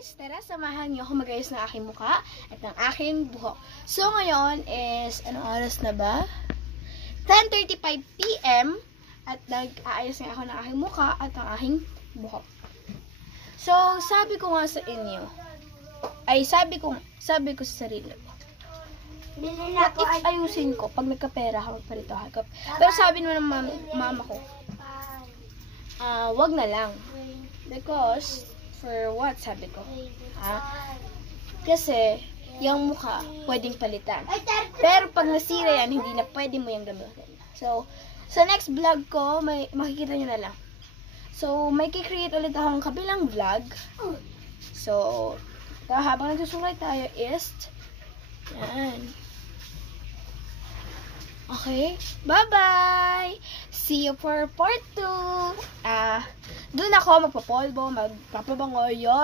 guys! Tara, samahan niyo ako mag-ayos ng aking mukha at ng aking buhok. So, ngayon is, anong oras na ba? 10:35 PM at nag-aayos nga ako ng aking mukha at ng aking buhok. So, sabi ko nga sa inyo, sabi ko sa sarili ko, if ayusin ko, pag nagkapera ako, magparito ako. Pero sabi naman ng mama ko, wag na lang. Because, for what, sabi ko? Kasi, yung mukha, pwedeng palitan. Pero pag nasira yan, hindi na pwede mo yung gamitin. So, sa next vlog ko, makikita nyo na lang. So, may kikreate ulit akong kabilang vlog. So, habang nagsusulat tayo is, yan. Okay? Bye-bye! See you for part 2! Doon ako magpapolvo, magpapabango, yun.